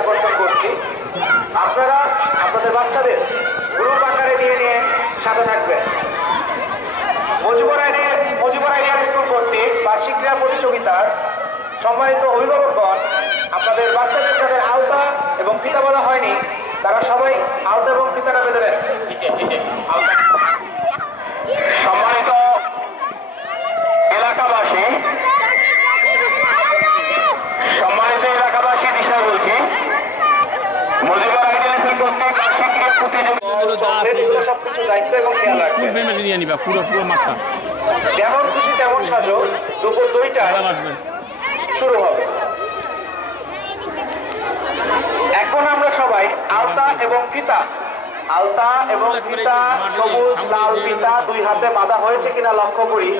আকর্ষণ করছি, আপনারা আপনাদের বাচ্চাদের গ্রুপ আকারে নিয়ে সাথে থাকবেন। মজিবুর আইডিয়াল স্কুল কর্তৃক বার্ষিক ক্রীড়া প্রতিযোগিতার সম্মানিত অভিভাবকগণ, আপনাদের বাচ্চাদের যাদের আওতা এবং ফিতা বাঁধা হয়নি তারা সবাই আওতা এবং ফিতাটা বেঁধে দেন। সম্মানিত এলাকাবাসী বিষয় বলছি, মজিবুর আইডিয়াল স্কুল কর্তৃক বার্ষিক ক্রীড়া প্রতিযোগিতা সবকিছু দায়িত্ব এবং খেয়াল রাখবেন। যেমন খুশি তেমন সাজো, দুপুর 2টায় শুরু হবে। এখন আমরা সবাই আলতা এবং ফিতা সবুজ লাল ফিতা দুই হাতে বাঁধা হয়েছে কিনা লক্ষ্য করি।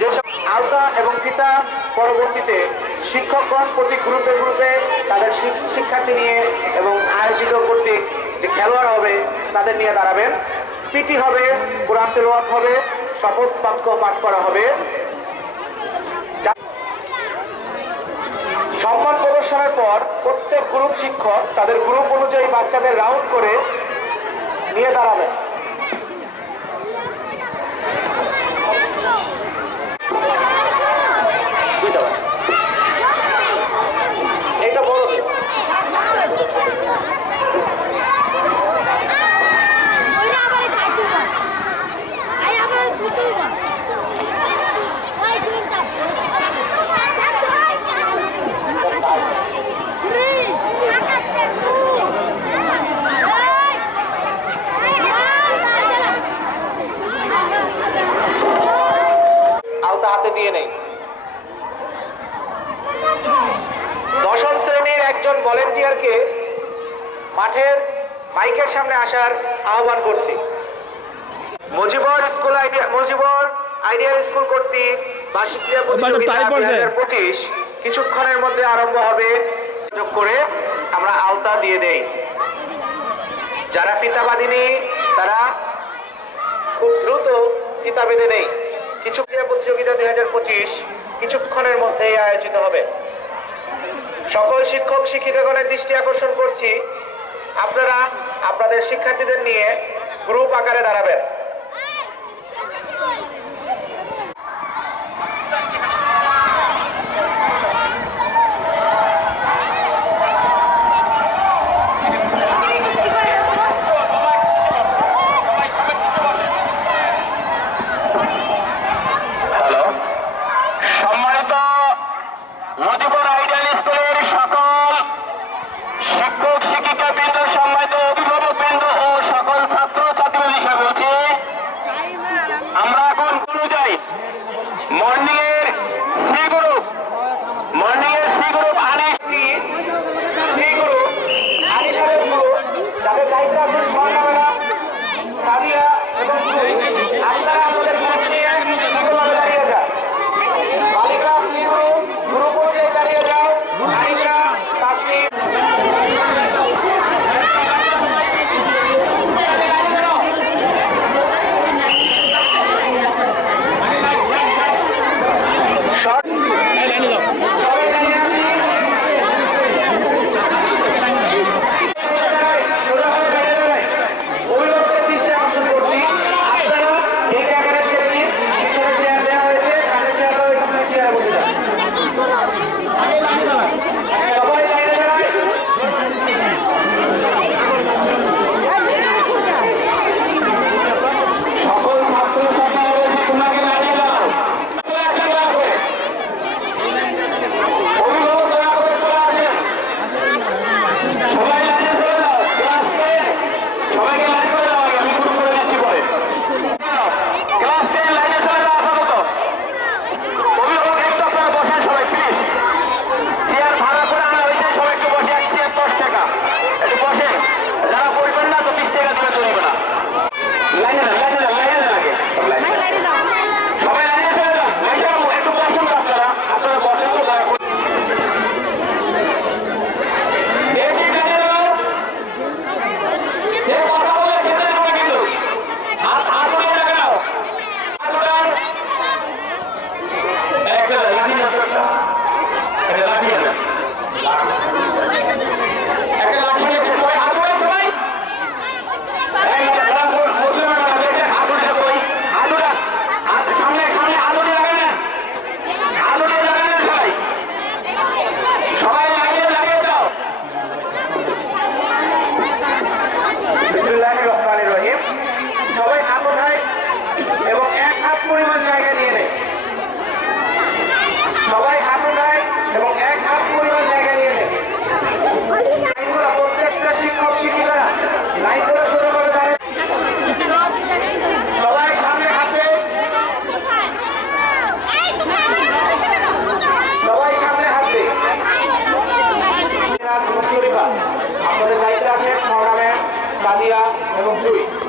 যেসব আলতা এবং ফিতা পরবর্তীতে শিক্ষকগণ প্রতি গ্রুপে তাদের শিক্ষার্থী নিয়ে এবং আয়োজিত কর্তৃক যে খেলোয়াড় হবে তাদের নিয়ে দাঁড়াবেন। পিটি হবে, কোরআন তেলাওয়াত হবে, শপথ বাক্য পাঠ করা হবে। সম্মান প্রদর্শনের পর প্রত্যেক গ্রুপ শিক্ষক তাদের গ্রুপ অনুযায়ী বাচ্চাদের রাউন্ড করে নিয়ে দাঁড়াবেন। এইটা বড় হাতে দিয়ে নেই। দশম শ্রেণীর একজন ভলেন্টিয়ারকে মাঠের মাইকের সামনে আসার আহ্বান করছি। মজিবুর আইডিয়াল স্কুল কর্তৃক বার্ষিক ক্রীড়া প্রতিযোগিতা 2025 কিছুক্ষণের মধ্যে আরম্ভ হবে। যোগ করে আমরা আলতা দিয়ে দেই। যারা ফিতা বাঁধেনি তারা খুব দ্রুত ফিতা বেঁধে নেই। কিছু ক্রীড়া প্রতিযোগিতা 2025 কিছুক্ষণের মধ্যেই আয়োজিত হবে। সকল শিক্ষক শিক্ষিকাগণের দৃষ্টি আকর্ষণ করছি, আপনারা আপনাদের শিক্ষার্থীদের নিয়ে গ্রুপ আকারে দাঁড়াবেন। মজিবুর আইডিয়াল স্কুলের সকল শিক্ষক শিক্ষিকাবৃন্দ, সম্মানিত অভিভাবকবৃন্দ ও সকল ছাত্র ছাত্রীদের বিষয় বলছি, আমরা এখন কোন যাই মর্নিং এর সি গ্রুপ আনিসারের গ্রুপ যাদের দায়িত্ব আছে সাদিয়া এবং আপনারা আমাদের দাঁড়িয়ে যান। বালিকা সি গ্রুপ দাঁড়িয়ে যাও। আনিসা, তাসলিম, এবং 2